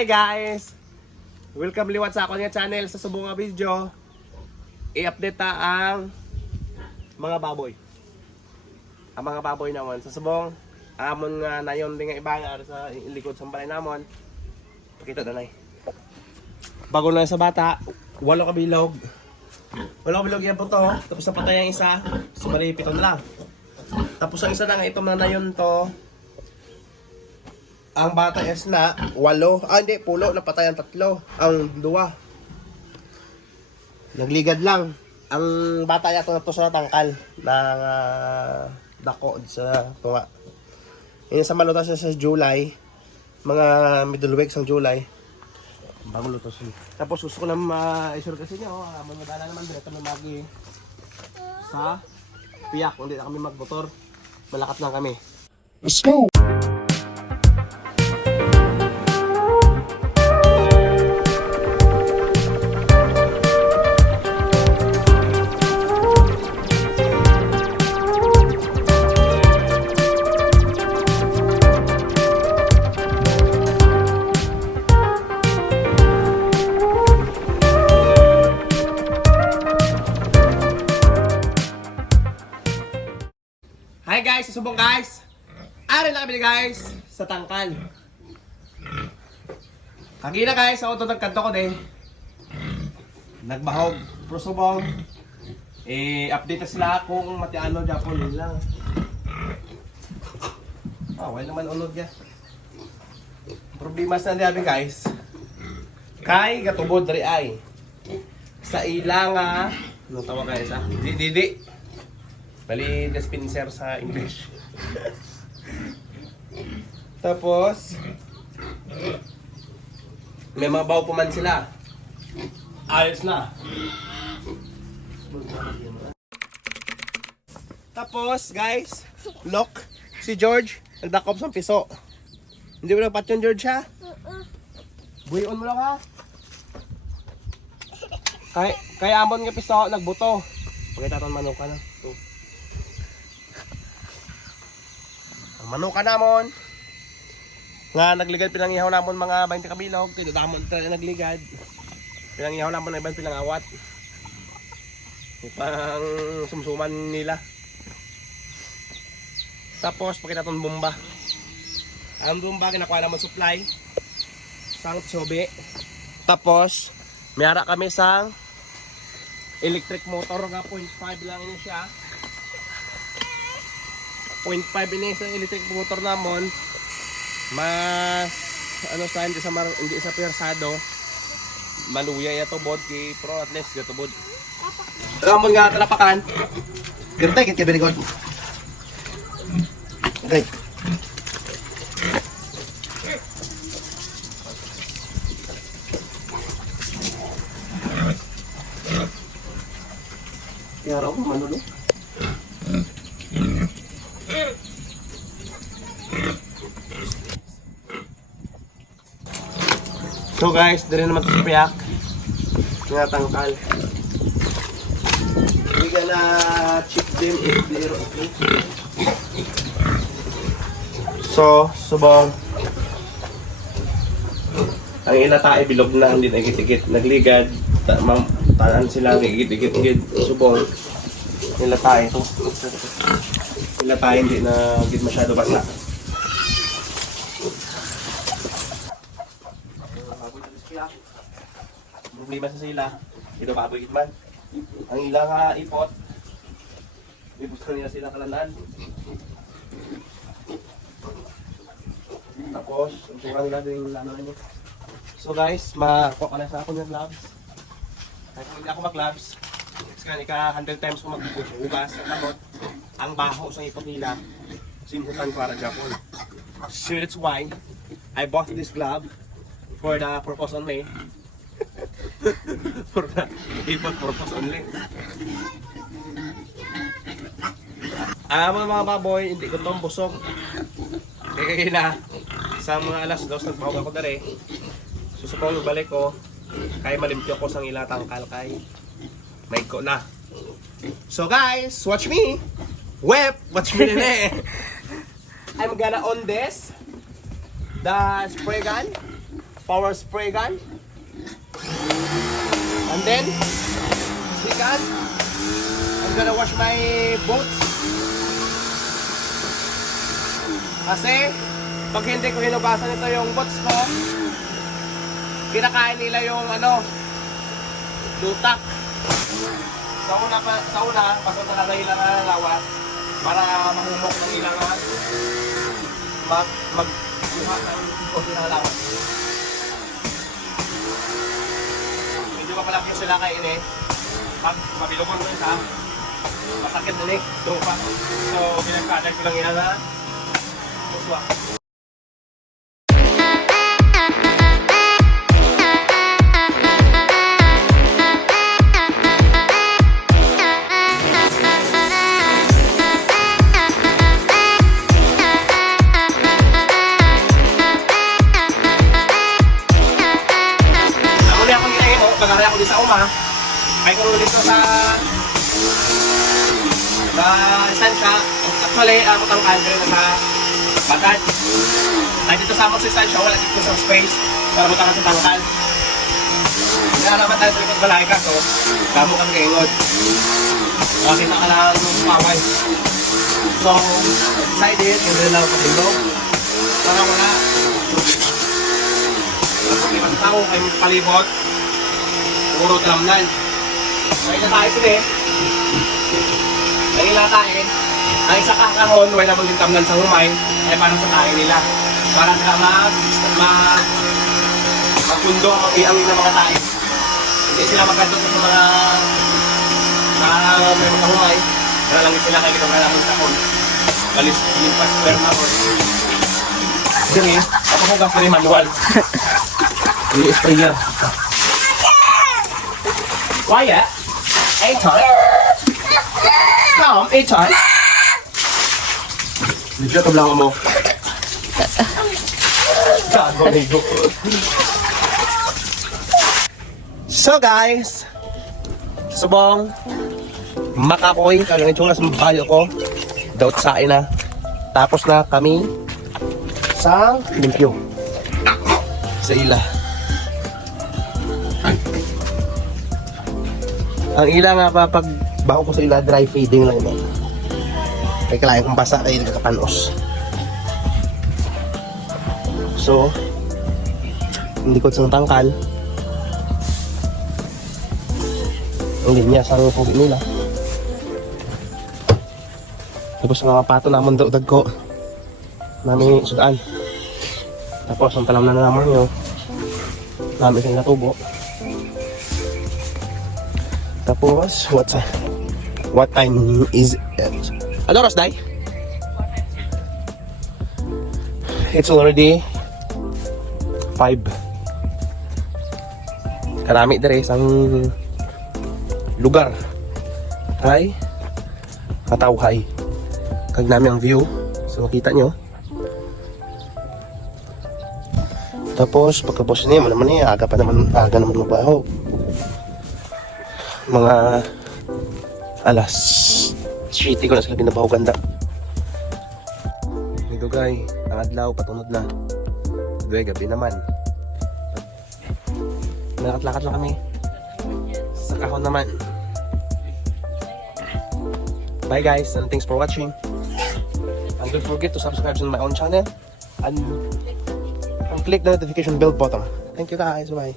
Hi guys! Welcome liwat sa ako nga channel sa subong nga video. I-update ta ang mga baboy. Ang mga baboy naman sa subong amon nga nayon din nga ibangar sa likod sa balay namon. Pakita danay. Bago na sa bata, 8 kabilog. 8 kabilog yan po to. Tapos napatay ang isa. So bali 7 na lang. Tapos ang isa na nga itong na nayon to. Ang bata is na 8. Hindi, pulo. Napatay ang 3. Ang 2. Nagligad lang. Ang bata yato na to sa tangkal. Ng dako sa tunga. Yun sa malutas sa July. Mga middle weeks ng July. Bagong lutos yun. Tapos gusto ko lang ma-isure kasi nyo. Madala naman dito na magi sa piyak. Hindi na kami magmotor. Malakat lang kami. Let's go! Hi guys, susubong guys. Ari lang kami guys sa tangkal. Kagina guys, ako to nagkanto ko din. Nagbahog, prosubong. Update na sila kung matiano Japon nila. Wala naman unod ya. Problema sa nabi guys. Kay gatubod diri ay. Sa ilang ano tawag guys Didi. Bali, dispenser sa English. Tapos, may mga baw pa man sila. Ayos na. Tapos, guys, look, si George, nagdakop sa piso. Hindi mo napat yung George, ha? Buyon mo lang, ha? Kaya amon nga piso, nagbuto. Pagkita itong manok ka na. Manuka namon nga nagligad pinangihaw namon mga 20 kabilog kay damon ta nagligad pinangihaw namon na ibang pinangawat pang sumsuman nila. Tapos pakita tong bomba, ang bomba kinakuha namon supply sang tsobe. Tapos mayara kami sang electric motor nga 0.5 lang ini siya. 0.5 ini sa electric motor namon. Mas ano sa hindi sa persado. Maluya ya tubod kay pro at least gatubod. Ramon nga talapakan. Gertek kit kebeni god. Okay. Ya raw manulo. So guys, dali naman ito sa piyak. Nga tangkal. We gonna chip them if they're okay. So, subong. Ang ilata ay bilog na, hindi nagigit-igit. Nagligad. Tanan sila, nagigit-igit. Subong. Ilata ito. Ilata hindi na gid masyado basa. Problema sa sila, ito baboy man. Ang ilang ipot, ipusto nila sila kalandan. Tapos, susukan nila din yung lano nyo. So guys, makuha ka na sa ako ng gloves. Kahit hindi ako mag-gloves, kasi ka 100 times kung mag-ugas at lamot, ang baho sa ipot nila, simputan para Japon. So that's why I bought this glove for the purpose only. For the ipot purpose only. Mga baboy, hindi ko itong busog. Kaya na, sa mga alas 2, nagbahog ako dali. Susupong balik ko, kaya malimpyo ko sang ilatang kalkay. May ko na. So guys, watch me. Watch me din eh. I'm gonna on this, the spray gun. power spray gun. And then, second, I'm gonna wash my boots. Kasi, pag hindi ko hinugasan ito yung boots ko, kinakain nila yung lutak. Sa una, pasok talaga ilang lawas para mahumok ng ilang magkuha ng kopi ng lawas. Medyo mapalaki sila kainin. Pag mabilugon mo isa, masakit ulit, tupa. So, pinagkadag ko lang ilang puswa. Pag-aray ako din sa uma, ay kung dito sa istansya. Actually, ako tangkal ko rin sa batad. Ay dito sa among istansya, wala dito sa space para butakan sa tangkal. Kaya naman tayo sa likod balay ka, so damo kang kaingod. Kita ka lang ng paway. So, excited, yung rin lang ang pagdilog. Para wala. Kung may tao ay palibot, puro tramnan. Ngayon na tayo sila eh. Ngayon na tayo eh. Ang isa kakahon, wala naman din tamnan sa humay, ay parang sa tayo nila. Para na magpundo ang iangin ng mga tayo. Hindi sila magkandot sa mga may mga humay. Kaya lang sila kayo kitang kailangan takon. Galis yung pa-square na ko. Sige, ako ko gas na rin manual. I-sprayer. Quiet. Eton. Come, Eton. Bigla ka lang mo. So guys, subong makapoy kagang itsura sa bayo ko. Daut sa na. Tapos na kami sa limpyo. Sa ila. Ang ila nga pa pag baho ko sa ila, dry feeding lang ito. Kaya kailangan kong basa kayo nagkakapanos. So, hindi ko sa tangkal. Ang linya sa pugi nila. Tapos ang pato naman dag ko. Nami sudaan. Tapos ang talam na naman nyo. Nami sa natubo. Tapos, what time is it? Ano oras, Day? It's already 5. Karami dere isang lugar. Ay, Katawhay. Kag nami ang view. So, makita nyo. Tapos, pagkapos niya, naman niya, aga naman magbaho. Mga alas 7 ko na sila binabaho ganda. May dugay, ang adlaw patunod na. Dugay, gabi naman. Lakad-lakad lang kami. Sa kahon naman. Bye guys, and thanks for watching. And don't forget to subscribe to my own channel and click the notification bell button. Thank you guys, bye.